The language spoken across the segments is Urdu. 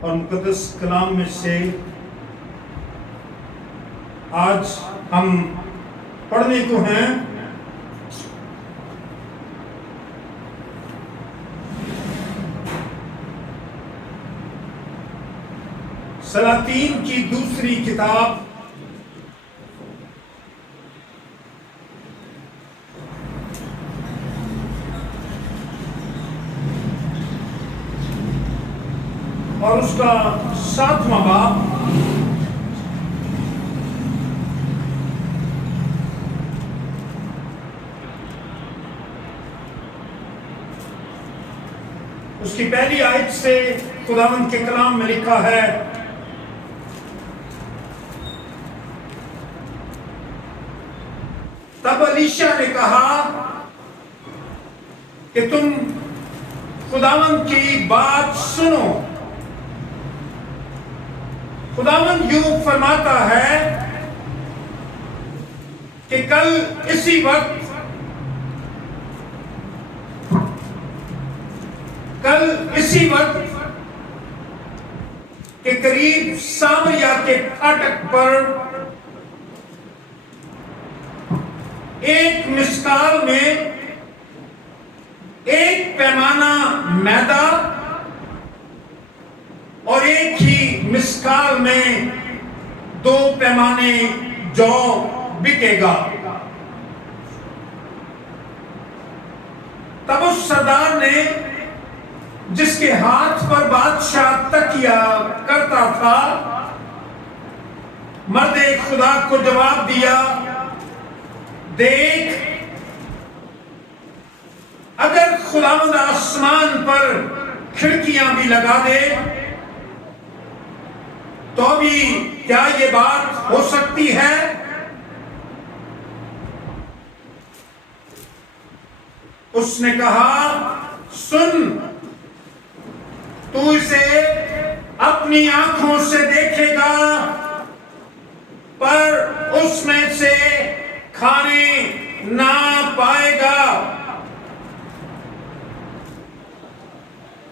اور مقدس کلام میں سے آج ہم پڑھنے کو ہیں سلاطین کی دوسری کتاب اور اس کا 7واں باب اس کی پہلی آیت سے خداوند کے کلام میں لکھا ہے، تب الیشا نے کہا کہ تم خداوند کی بات سنو۔ خداوند یوں فرماتا ہے کہ کل اسی وقت کے قریب سامریا کے پھاٹک پر ایک مسکال میں ایک پیمانہ میدا اور ایک ہی مسکال میں 2 پیمانے جو بکے گا۔ تب اس سردار نے، جس کے ہاتھ پر بادشاہ تکیہ کرتا تھا، مرد خدا کو جواب دیا، دیکھ، اگر خداوند آسمان پر کھڑکیاں بھی لگا دے تو بھی کیا یہ بات ہو سکتی ہے؟ اس نے کہا، سن، تو اسے اپنی آنکھوں سے دیکھے گا پر اس میں سے کھانے نہ پائے گا۔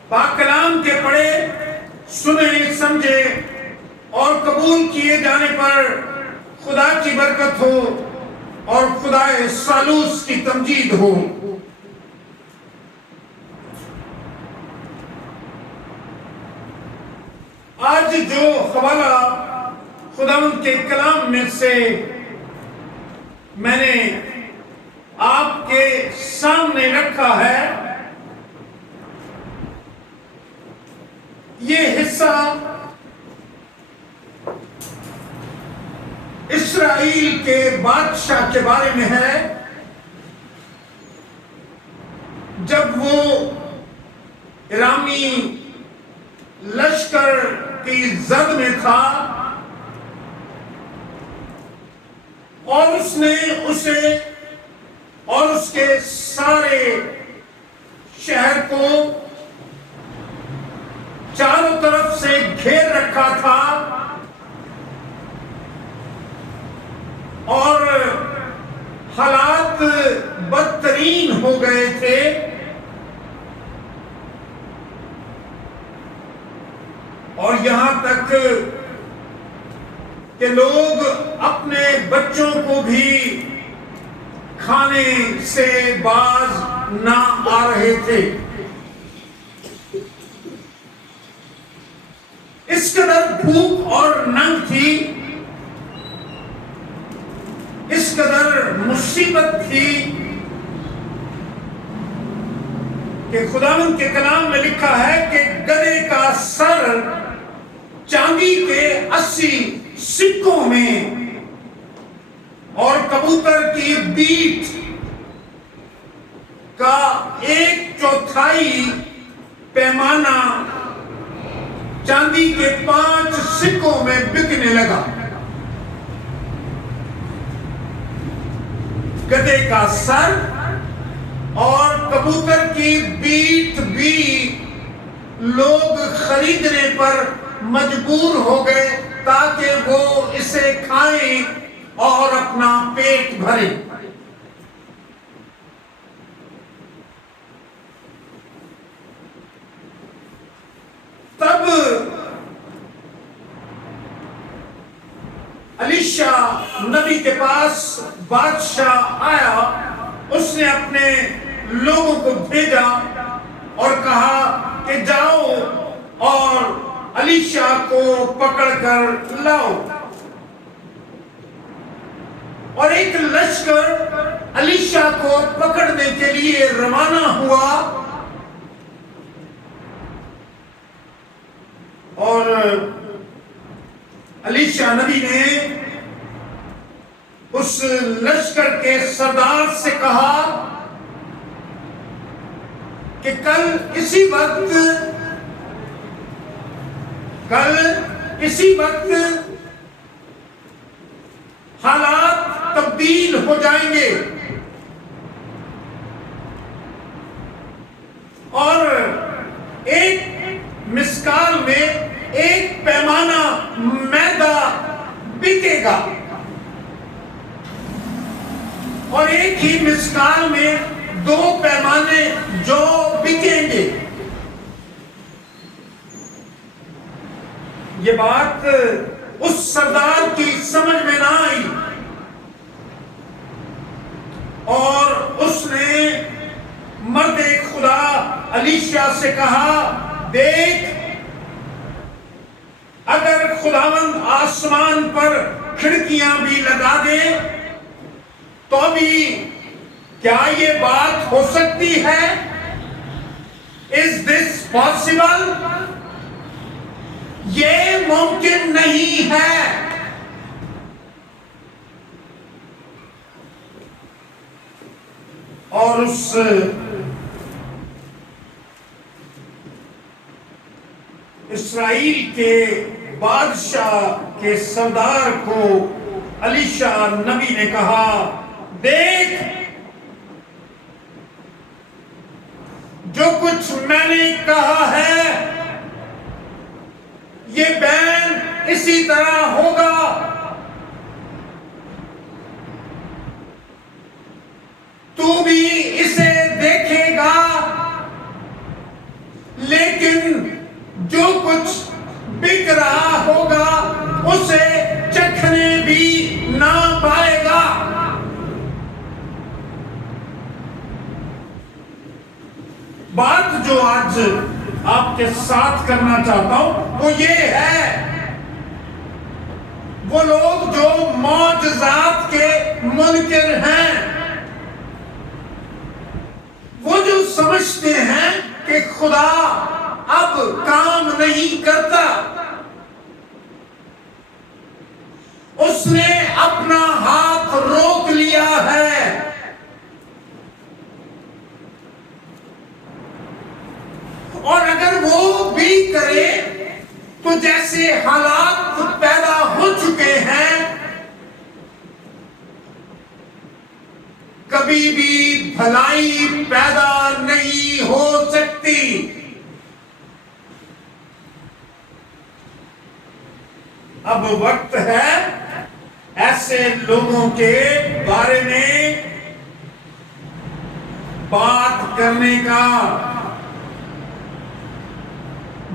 پاک کلام کے پڑھے، سنے، سمجھے اور قبول کیے جانے پر خدا کی برکت ہو اور خدا ثالوث کی تمجید ہو۔ آج جو حوالہ خداوند کے کلام میں سے میں نے آپ کے سامنے رکھا ہے، یہ حصہ اسرائیل کے بادشاہ کے بارے میں ہے، جب وہ ایرامی لشکر کی زد میں تھا اور اس نے اسے اور اس کے سارے شہر کو چاروں طرف سے گھیر رکھا تھا اور حالات بدترین ہو گئے تھے۔ اور یہاں تک کہ لوگ اپنے بچوں کو بھی کھانے سے باز نہ آ رہے تھے۔ اس قدر بھوک اور ننگ تھی، اس قدر مصیبت تھی کہ خداوند کے کلام میں لکھا ہے کہ گدھے کا سر چاندی کے 80 سکوں میں اور کبوتر کی بیٹ کا 1/4 پیمانہ چاندی کے 5 سکوں میں بکنے لگا۔ گدھے کا سر اور کبوتر کی بیٹ بھی لوگ خریدنے پر مجبور ہو گئے تاکہ وہ اسے کھائیں اور اپنا پیٹ بھریں۔ تب الیشا نبی کے پاس بادشاہ آیا، اس نے اپنے لوگوں کو بھیجا اور کہا کہ جاؤ اور الیشا کو پکڑ کر لاؤ، اور ایک لشکر الیشا کو پکڑنے کے لیے روانہ ہوا، اور الیشا نبی نے اس لشکر کے سردار سے کہا کہ کل اسی وقت حالات تبدیل ہو جائیں گے، اور ایک مسکال میں ایک پیمانہ میدہ بکے گا، اور ایک ہی مسکال میں 2 پیمانے جو بکیں گے۔ یہ بات اس سردار کی سمجھ میں نہ آئی، اور اس نے مرد خدا الیشا سے کہا، دیکھ، اگر خداوند آسمان پر کھڑکیاں بھی لگا دے تو بھی کیا یہ بات ہو سکتی ہے؟ Is this possible؟ یہ ممکن نہیں ہے۔ اور اس اسرائیل کے بادشاہ کے سردار کو الیشا نبی نے کہا، دیکھ، جو کچھ میں نے کہا ہے یہ بین اسی طرح ہوگا، تو بھی اسے دیکھے گا، لیکن جو کچھ بک رہا ہوگا اسے چکھنے بھی نہ پائے گا۔ بات جو آج آپ کے ساتھ کرنا چاہتا ہوں وہ یہ ہے، وہ لوگ جو معجزات کے منکر ہیں، وہ جو سمجھتے ہیں کہ خدا اب کام نہیں کرتا، اس نے اپنا ہاتھ روک لیا ہے، اور اگر وہ بھی کرے تو جیسے حالات پیدا ہو چکے ہیں کبھی بھی بھلائی پیدا نہیں ہو سکتی۔ اب وقت ہے ایسے لوگوں کے بارے میں بات کرنے کا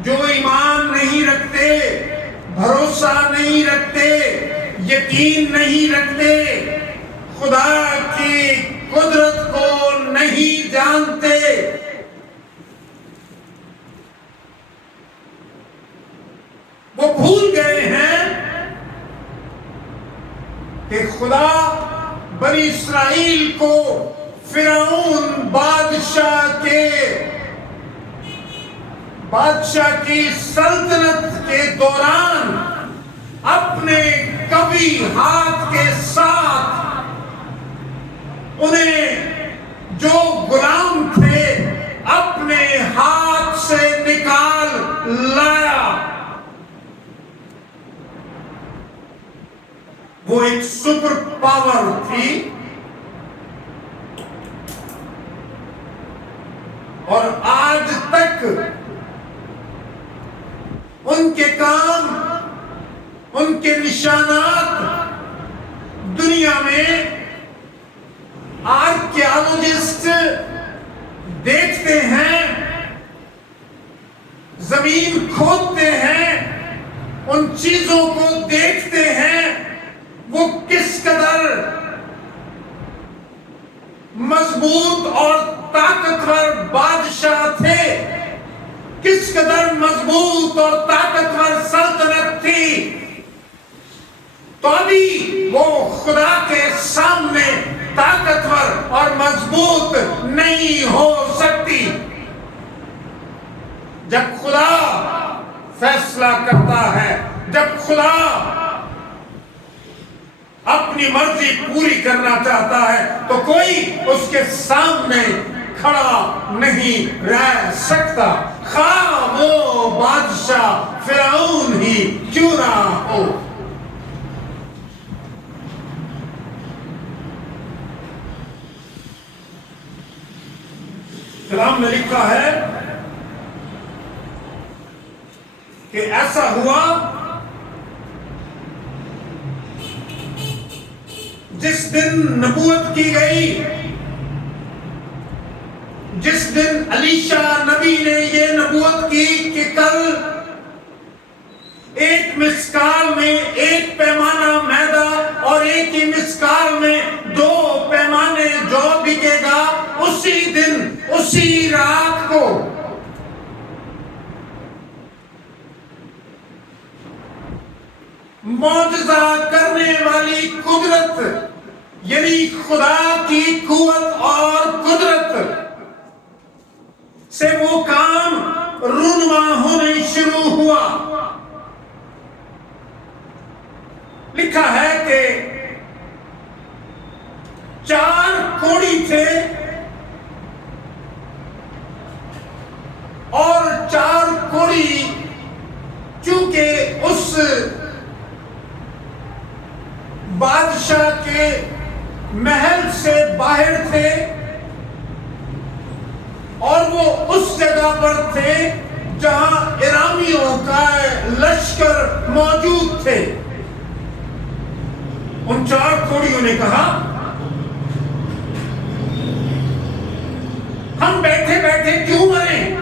جو ایمان نہیں رکھتے، بھروسہ نہیں رکھتے، یقین نہیں رکھتے، خدا کی قدرت کو نہیں جانتے۔ وہ بھول گئے ہیں کہ خدا بنی اسرائیل کو فرعون بادشاہ کی سلطنت کے دوران اپنے قوی ہاتھ کے ساتھ انہیں جو غلام تھے اپنے ہاتھ سے نکال لایا۔ وہ ایک سپر پاور تھی، اور آج تک ان کے کام، ان کے نشانات دنیا میں آرکیالوجسٹ دیکھتے ہیں، زمین کھودتے ہیں، ان چیزوں کو دیکھتے ہیں، اور طاقتور بادشاہ تھے، کس قدر مضبوط اور طاقتور سلطنت تھی، تو ابھی وہ خدا کے سامنے طاقتور اور مضبوط نہیں ہو سکتی۔ جب خدا فیصلہ کرتا ہے، جب خدا اپنی مرضی پوری کرنا چاہتا ہے، تو کوئی اس کے سامنے کھڑا نہیں رہ سکتا، خواہ وہ بادشاہ فرعون ہی کیوں نہ ہو۔ کلام میں لکھا ہے کہ ایسا ہوا جس دن نبوت کی گئی، جس دن الیشا نبی نے یہ نبوت کی کہ کل ایک مسکال میں ایک پیمانہ میدا اور ایک ہی مسکال میں 2 پیمانے جو بکے گا، اسی دن اسی رات کو معجزہ کرنے والی قدرت، یعنی خدا کی قوت اور قدرت سے وہ کام رونما ہونے شروع ہوا۔ لکھا ہے کہ 4 کوڑی تھے اور 4 کوڑی چونکہ اس بادشاہ کے محل سے باہر تھے اور وہ اس جگہ پر تھے جہاں ارامیوں کا لشکر موجود تھے۔ ان 4 کوڑیوں نے کہا، ہم بیٹھے بیٹھے کیوں مریں؟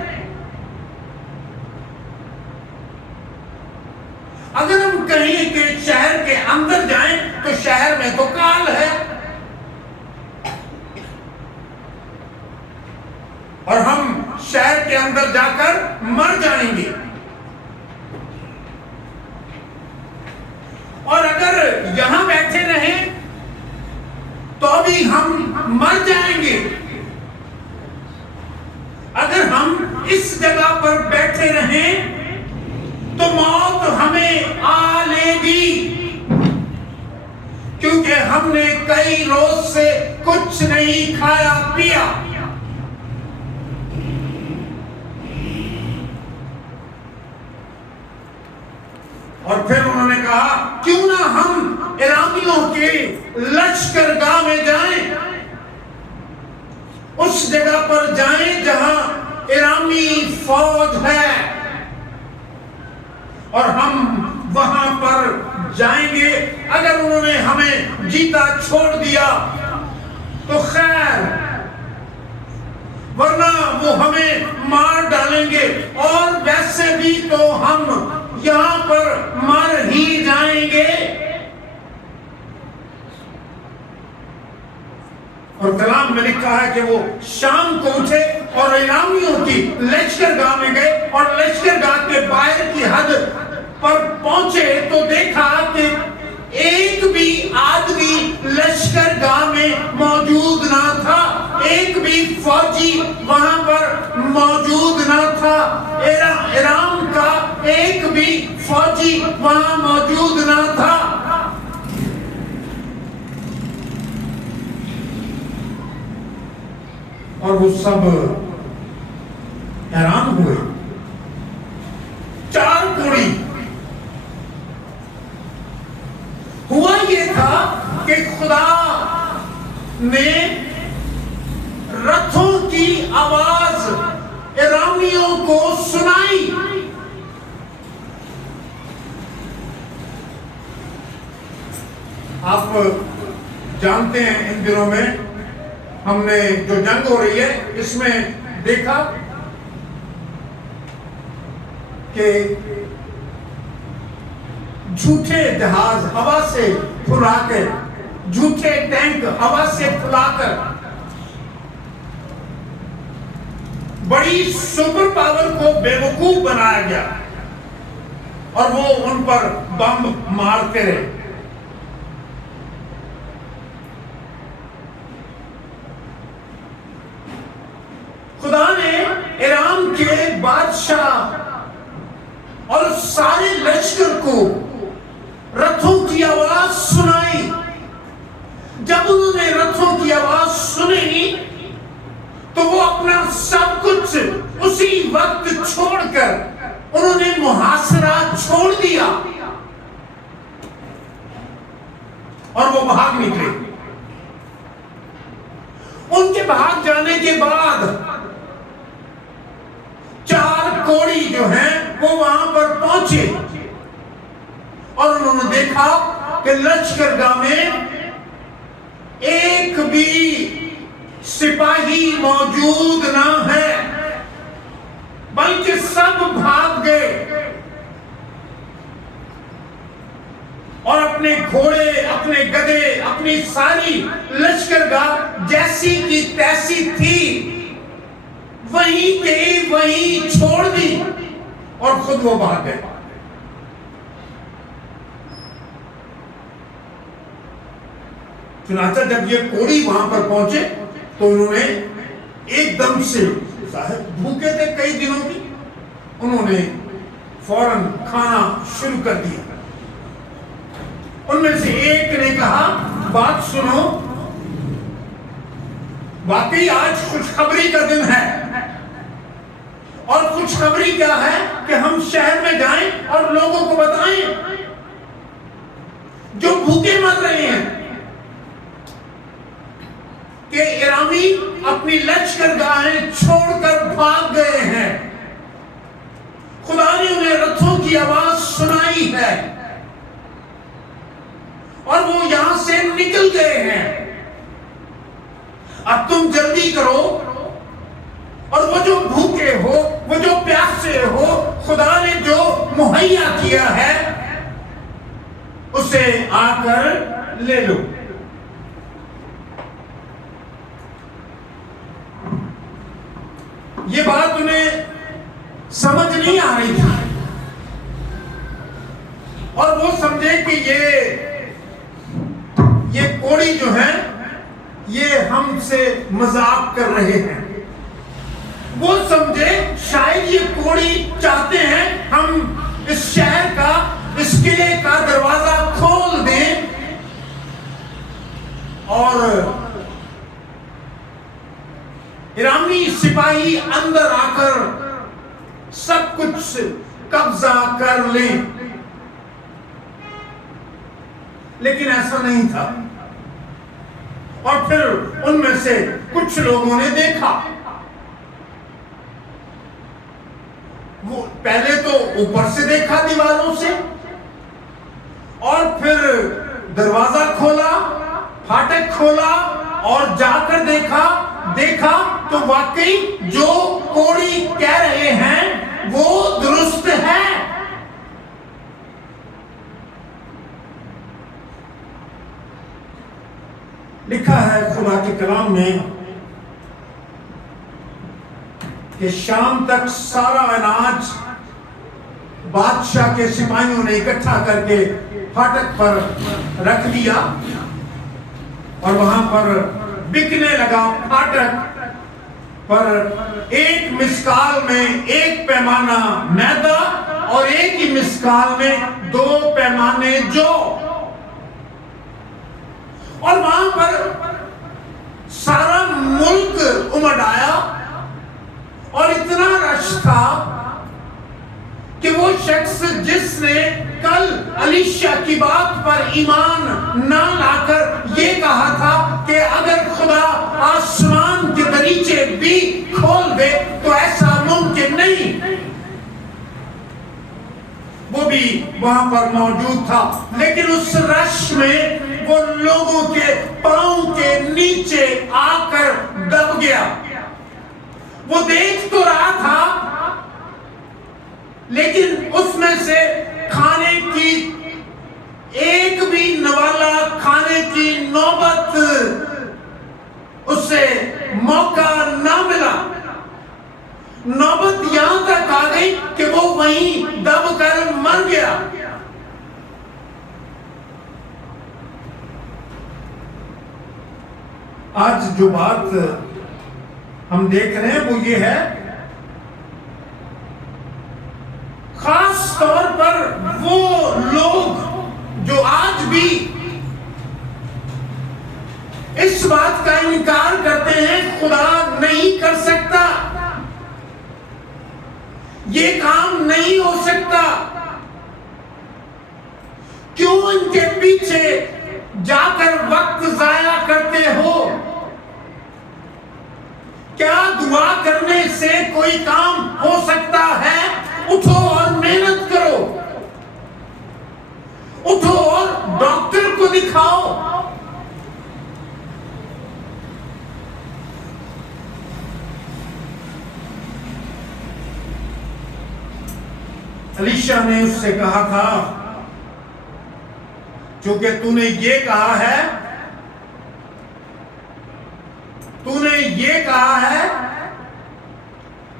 اگر ہم کہیں کہ شہر کے اندر جائیں تو شہر میں تو کال ہے، اور ہم شہر کے اندر جا کر مر جائیں گے، اور اگر یہاں بیٹھے رہیں تو ابھی ہم مر جائیں گے، اگر ہم اس جگہ پر بیٹھے رہیں تو موت ہمیں آ لے گی، کیونکہ ہم نے کئی روز سے کچھ نہیں کھایا پیا۔ اور پھر انہوں نے کہا، کیوں نہ ہم ارامیوں کے لشکرگاہ میں جائیں، اس جگہ پر جائیں جہاں ارامی فوج ہے، اور ہم وہاں پر جائیں گے۔ اگر انہوں نے ہمیں جیتا چھوڑ دیا تو خیر، ورنہ وہ ہمیں مار ڈالیں گے، اور ویسے بھی تو ہم یہاں پر مر ہی جائیں گے۔ اور کلام میں لکھا ہے کہ وہ شام کو اٹھے اور اراموں کی لشکرگاہ میں گئے، اور لشکرگاہ کے باہر کی حد پر پہنچے تو دیکھا کہ ایک بھی آدمی لشکرگاہ میں موجود نہ تھا، ایک بھی فوجی وہاں پر موجود نہ تھا، ارام کا ایک بھی فوجی وہاں موجود نہ تھا۔ اور وہ سب حیران ہوئے۔ 4 کوڑی ہوا یہ تھا کہ خدا نے رتھوں کی آواز ارامیوں کو سنائی۔ آپ جانتے ہیں ان دنوں میں ہم نے جو جنگ ہو رہی ہے اس میں دیکھا کہ جھوٹے جہاز ہوا سے پھلا کر، جھوٹے ٹینک ہوا سے پھلا کر بڑی سپر پاور کو بیوقوف بنایا گیا اور وہ ان پر بم مارتے رہے. خدا نے ایران کے بادشاہ اور سارے لشکر کو رتھوں کی آواز سنائی. جب انہوں نے رتھوں کی آواز سنی تو وہ اپنا سب کچھ اسی وقت چھوڑ کر انہوں نے محاصرہ چھوڑ دیا اور وہ بھاگ نکلے. ان کے بھاگ جانے کے بعد 4 کوڑی جو ہیں وہ وہاں پر پہنچے اور انہوں نے دیکھا کہ لشکرگاہ میں ایک بھی سپاہی موجود نہ ہے بلکہ سب بھاگ گئے اور اپنے گھوڑے، اپنے گدھے، اپنی ساری لشکرگاہ جیسی کی تیسی تھی وہیں کے وہیں چھوڑ دی اور خود وہ بھاگ گئے. چنانچہ جب یہ کوڑی وہاں پر پہنچے تو انہوں نے ایک دم سے، بھوکے تھے کئی دنوں کی، انہوں نے فوراً کھانا شروع کر دیا. ان میں سے ایک نے کہا بات سنو، واقعی آج خوشخبری کا دن ہے اور خوشخبری کیا ہے کہ ہم شہر میں جائیں اور لوگوں کو بتائیں جو بھوکے مر رہے ہیں کہ ایرامی اپنی لشکرگاہیں چھوڑ کر بھاگ گئے ہیں. خدا نے انہیں رتھوں کی آواز سنائی ہے اور وہ یہاں سے نکل گئے ہیں. اب تم جلدی کرو اور وہ جو بھوکے ہو، وہ جو پیاسے ہو، خدا نے جو مہیا کیا ہے اسے آ کر لے لو. یہ بات انہیں سمجھ نہیں آ رہی تھی اور وہ سمجھے کہ یہ کوڑی جو ہے یہ ہم سے مذاق کر رہے ہیں. وہ سمجھے شاید یہ کوڑی چاہتے ہیں ہم اس شہر کا، اس قلعے کا دروازہ کھول دیں اور ایرانی سپاہی اندر آ کر سب کچھ قبضہ کر لیں. لیکن ایسا نہیں تھا. اور پھر ان میں سے کچھ لوگوں نے دیکھا، وہ پہلے تو اوپر سے دیکھا دیواروں سے اور پھر دروازہ کھولا، پھاٹک کھولا اور جا کر دیکھا تو واقعی جو کوڑی کہہ رہے ہیں وہ درست ہے. لکھا ہے خدا کے کلام میں کہ شام تک سارا اناج بادشاہ کے سپاہیوں نے اکٹھا کر کے پھاٹک پر رکھ دیا اور وہاں پر بکنے لگا. پھاٹک پر ایک مسکال میں 1 پیمانہ میدا اور ایک ہی مسکال میں 2 پیمانے جو. اور وہاں پر سارا ملک امڈ آیا اور اتنا رش تھا کہ وہ شخص جس نے کل الیشا کی بات پر ایمان نہ لا کر یہ کہا تھا کہ اگر خدا آسمان کے دریچے بھی کھول دے تو ایسا ممکن نہیں، وہ بھی وہاں پر موجود تھا. لیکن اس رش میں وہ لوگوں کے پاؤں کے نیچے آ کر دب گیا. وہ دیکھ تو رہا تھا لیکن اس میں سے کھانے کی ایک بھی نوالا کھانے کی نوبت اسے موقع نہ ملا. آج جو بات ہم دیکھ رہے ہیں وہ یہ ہے، خاص طور پر وہ لوگ جو آج بھی اس بات کا انکار کرتے ہیں خدا نہیں کر سکتا، یہ کام نہیں ہو سکتا، کیوں ان کے پیچھے جا کر وقت ضائع کرتے ہو؟ کیا دعا کرنے سے کوئی کام ہو سکتا ہے؟ اٹھو اور محنت کرو، اٹھو اور ڈاکٹر کو دکھاؤ۔ الیشا نے اس سے کہا تھا، چونکہ تو نے یہ کہا ہے، تو نے یہ کہا ہے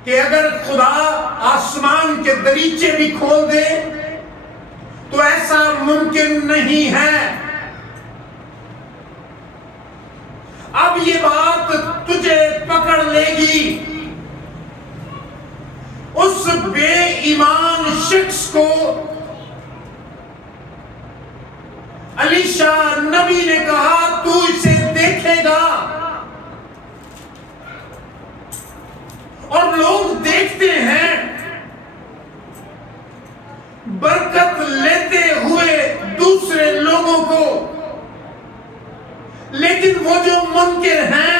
کہ اگر خدا آسمان کے دریچے بھی کھول دے تو ایسا ممکن نہیں ہے۔ اب یہ بات تجھے پکڑ لے گی۔ اس بے ایمان شخص کو الیشا نبی نے کہا، تو اسے دیکھے گا۔ اور لوگ دیکھتے ہیں برکت لیتے ہوئے دوسرے لوگوں کو، لیکن وہ جو منکر ہیں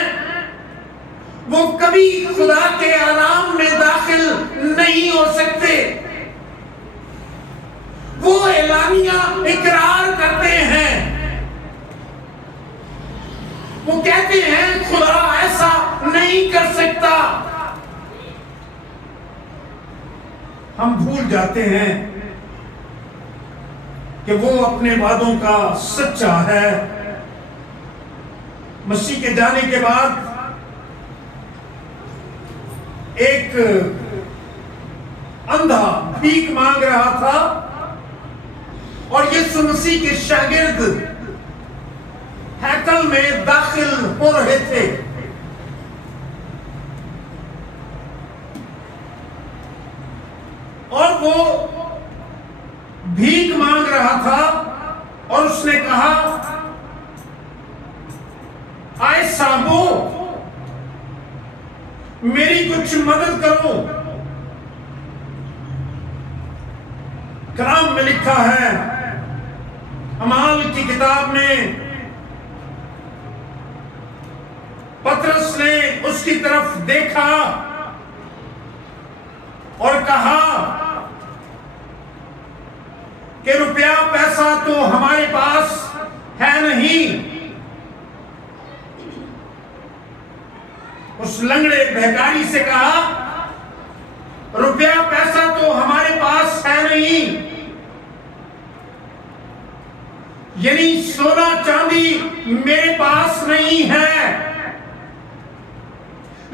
وہ کبھی خدا کے آرام میں داخل نہیں ہو سکتے۔ وہ اعلانیہ اقرار کرتے ہیں، وہ کہتے ہیں خدا ایسا نہیں کر سکتا۔ ہم بھول جاتے ہیں کہ وہ اپنے وعدوں کا سچا ہے۔ مسیح کے جانے کے بعد ایک اندھا بھیک مانگ رہا تھا اور یسوع مسیح کے شاگرد ہیکل میں داخل ہو رہے تھے۔ اور وہ بھیک مانگ رہا تھا اور اس نے کہا، آئے صاحبو میری کچھ مدد کرو۔ کلام میں لکھا ہے، اعمال کی کتاب میں، پترس نے اس کی طرف دیکھا اور کہا کہ روپیہ پیسہ تو ہمارے پاس ہے نہیں۔ اس لنگڑے بھیکاری سے کہا، روپیہ پیسہ تو ہمارے پاس ہے نہیں، یعنی سونا چاندی میرے پاس نہیں ہے،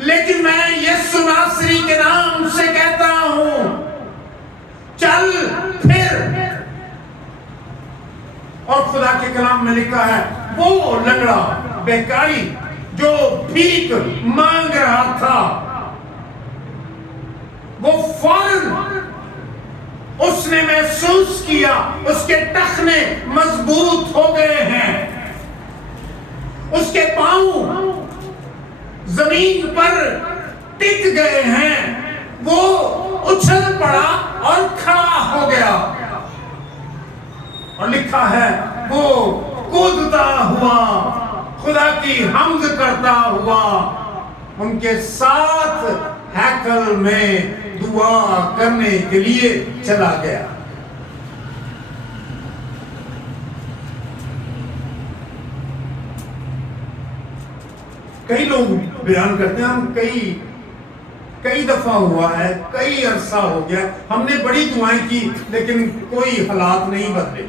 لیکن میں یسوع ناصری کے نام سے کہتا ہوں، چل پھر۔ اور خدا کے کلام میں لکھا ہے، وہ لنگڑا بھیکاری جو بھیک مانگ رہا تھا، وہ فوراً اس نے محسوس کیا اس کے ٹخنے مضبوط ہو گئے ہیں، اس کے پاؤں زمین پر ٹک گئے ہیں، وہ اچھل پڑا اور کھڑا ہو گیا۔ اور لکھا ہے، وہ کودتا ہوا خدا کی حمد کرتا ہوا ان کے ساتھ ہیکل میں دعا کرنے کے لیے چلا گیا۔ کئی لوگ بیان کرتے ہیں، ہم کئی دفعہ ہوا ہے، کئی عرصہ ہو گیا، ہم نے بڑی دعائیں کی لیکن کوئی حالات نہیں بدلے۔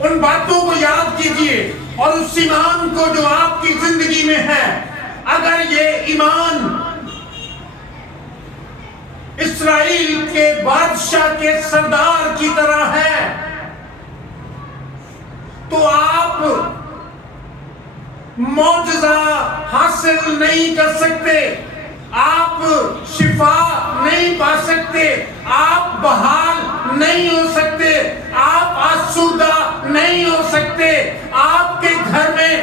ان باتوں کو یاد کیجئے اور اس ایمان کو جو آپ کی زندگی میں ہے، اگر یہ ایمان اسرائیل کے بادشاہ کے سردار کی طرح ہے تو آپ معجزہ حاصل نہیں کر سکتے، آپ شفا نہیں پا سکتے، آپ بحال نہیں ہو سکتے، آپ آسودہ نہیں ہو سکتے، آپ کے گھر میں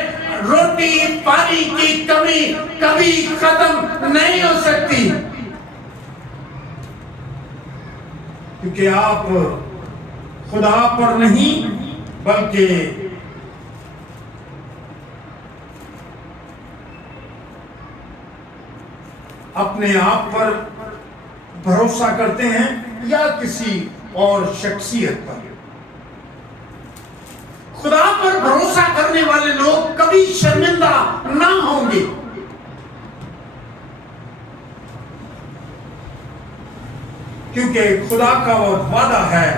روٹی پانی کی کمی کبھی ختم نہیں ہو سکتی، کیونکہ آپ خدا پر نہیں بلکہ اپنے آپ پر بھروسہ کرتے ہیں یا کسی اور شخصیت پر۔ خدا پر بھروسہ کرنے والے لوگ کبھی شرمندہ نہ ہوں گے، کیونکہ خدا کا وہ وعدہ ہے،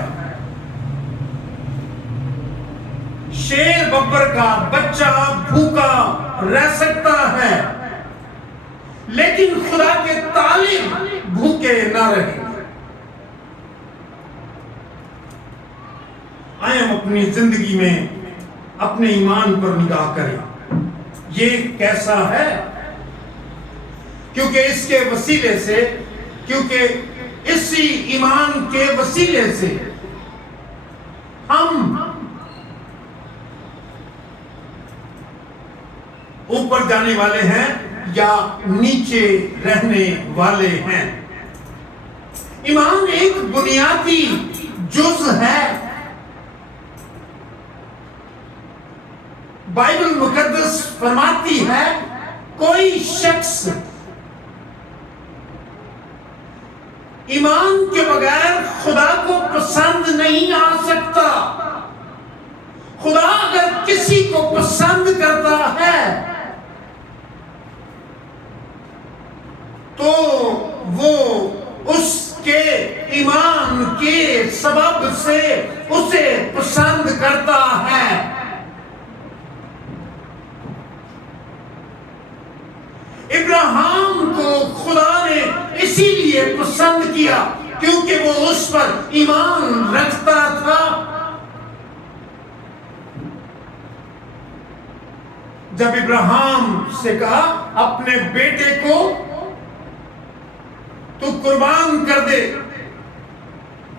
شیر ببر کا بچہ بھوکا رہ سکتا ہے لیکن خدا کے طالب بھوکے نہ رہیں۔ آئیں ہم اپنی زندگی میں اپنے ایمان پر نگاہ کریں، یہ کیسا ہے؟ کیونکہ اس کے وسیلے سے، کیونکہ اسی ایمان کے وسیلے سے ہم اوپر جانے والے ہیں یا نیچے رہنے والے ہیں۔ ایمان ایک بنیادی جز ہے۔ بائبل مقدس فرماتی ہے کوئی شخص ایمان کے بغیر خدا کو پسند نہیں آ سکتا۔ خدا اگر کسی کو پسند کرتا ہے تو وہ اس کے ایمان کے سبب سے اسے پسند کرتا ہے۔ ابراہیم کو خدا نے اسی لیے پسند کیا کیونکہ وہ اس پر ایمان رکھتا تھا۔ جب ابراہیم سے کہا اپنے بیٹے کو تو قربان کر دے،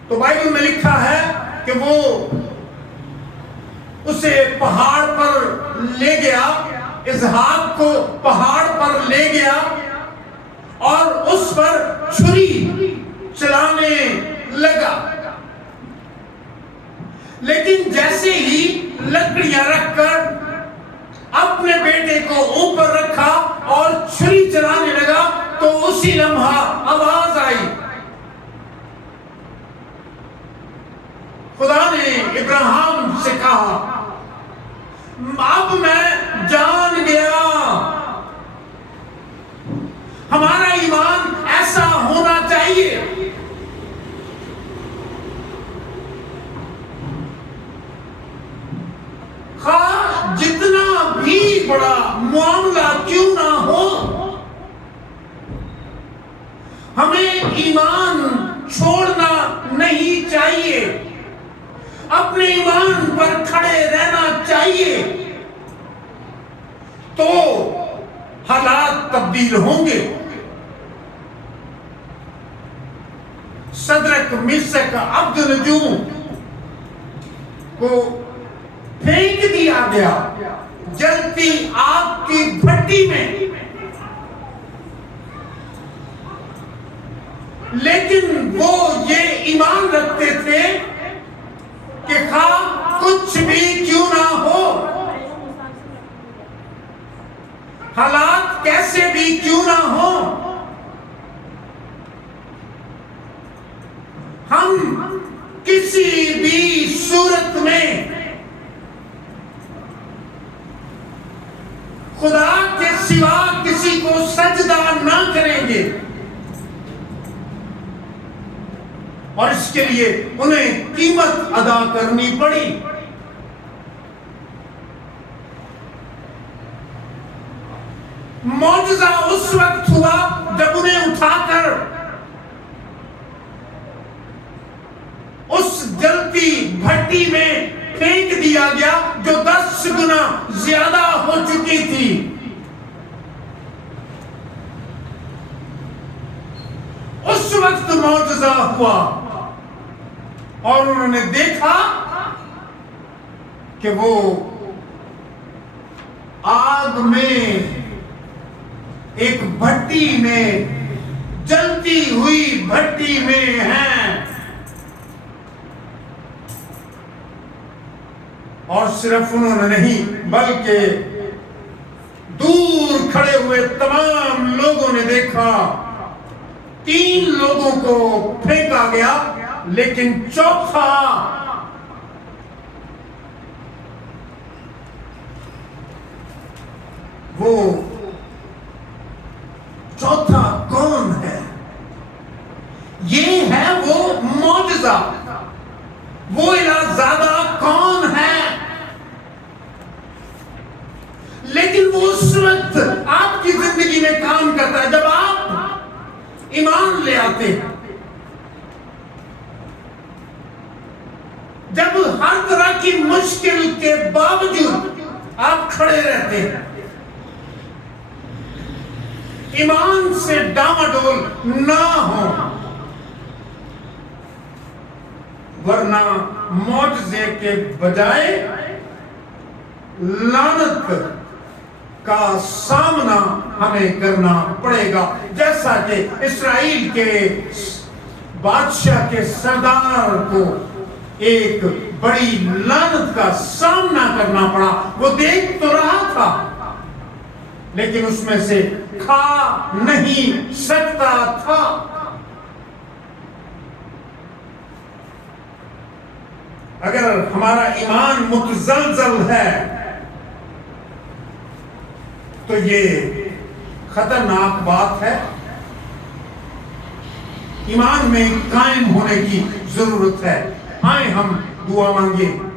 تو بائبل میں لکھا ہے کہ وہ اسے پہاڑ پر لے گیا، اسحاق کو پہاڑ پر لے گیا اور اس پر چھری چلانے لگا، لیکن جیسے ہی لکڑیاں رکھ کر اپنے بیٹے کو اوپر رکھا اور چھری چلانے لگا تو اسی لمحہ آواز آئی، خدا نے ابراہیم سے کہا اب میں جان گیا ہمارا ایمان ایسا ہونا چاہیے۔ خواہ جتنا بھی بڑا معاملہ کیوں نہ ہو، ہمیں ایمان چھوڑنا نہیں چاہیے، اپنے ایمان پر کھڑے رہنا چاہیے، تو حالات تبدیل ہوں گے۔ شدرک میشک عبدنغو کو پھینک دیا گیا جلتی آگ کی بھٹی میں، لیکن وہ یہ ایمان رکھتے تھے کہ خواہ کچھ بھی کیوں نہ ہو، حالات کیسے بھی کیوں نہ ہو، ہم کسی بھی صورت میں خدا کے سوا کسی کو سجدہ نہ کریں گے، اور اس کے لیے انہیں قیمت ادا کرنی پڑی۔ معجزہ اس وقت ہوا جب انہیں اٹھا کر اس جلتی بھٹی میں پھینک دیا گیا جو 10 گنا زیادہ ہو چکی تھی. اس وقت معجزہ ہوا اور انہوں نے دیکھا کہ وہ آگ میں ایک بھٹی میں جلتی ہوئی بھٹی میں ہیں. اور صرف انہوں نے نہیں بلکہ دور کھڑے ہوئے تمام لوگوں نے دیکھا 3 لوگوں کو پھینکا گیا لیکن چوتھا کون ہے؟ یہ ہے وہ معجزہ. وہ الہزادہ کون ہے؟ لیکن وہ اس وقت آپ کی زندگی میں کام کرتا ہے جب آپ ایمان لے آتے ہیں، جب ہر طرح کی مشکل کے باوجود آپ کھڑے رہتے ہیں، ایمان سے ڈاواڈول نہ ہو، ورنہ معجزے کے بجائے لعنت کا سامنا ہمیں کرنا پڑے گا. جیسا کہ اسرائیل کے بادشاہ کے سردار کو ایک بڑی لعنت کا سامنا کرنا پڑا. وہ دیکھ تو رہا تھا لیکن اس میں سے کھا نہیں سکتا تھا. اگر ہمارا ایمان متزلزل ہے تو یہ خطرناک بات ہے. ایمان میں قائم ہونے کی ضرورت ہے. آئیں ہم دعا مانگیں.